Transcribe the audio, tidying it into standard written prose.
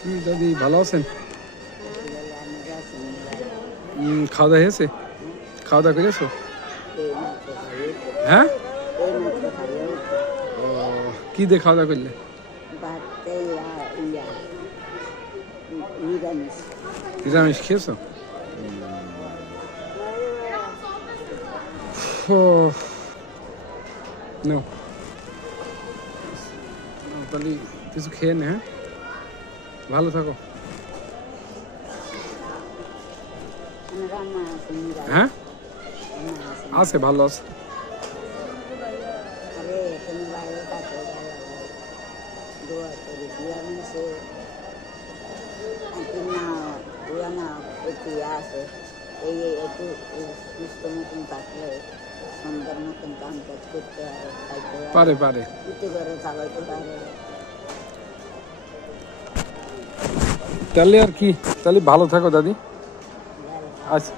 কি দাদি ভালো আছেন? খাওয়া দাওয়া হয়েছে? খাওয়া দাওয়া করেছো? হ্যাঁ, ও কি দিয়ে খাওয়া দাওয়া করলে? নিরামিষ খেয়েছো? নো, তাহলে কিছু খেয়ে নে। হ্যাঁ, ভালো থাকো। হ্যাঁ, আছে, ভালো আছে। আছে এই একটু সুস্থ মতন থাকলে সুন্দর মতন কাম কাজ করতে পারে পারে উঠতে করে চালাইতে পারে। তাহলে আর কি, তাহলে ভালো থাকো দাদি। আচ্ছা।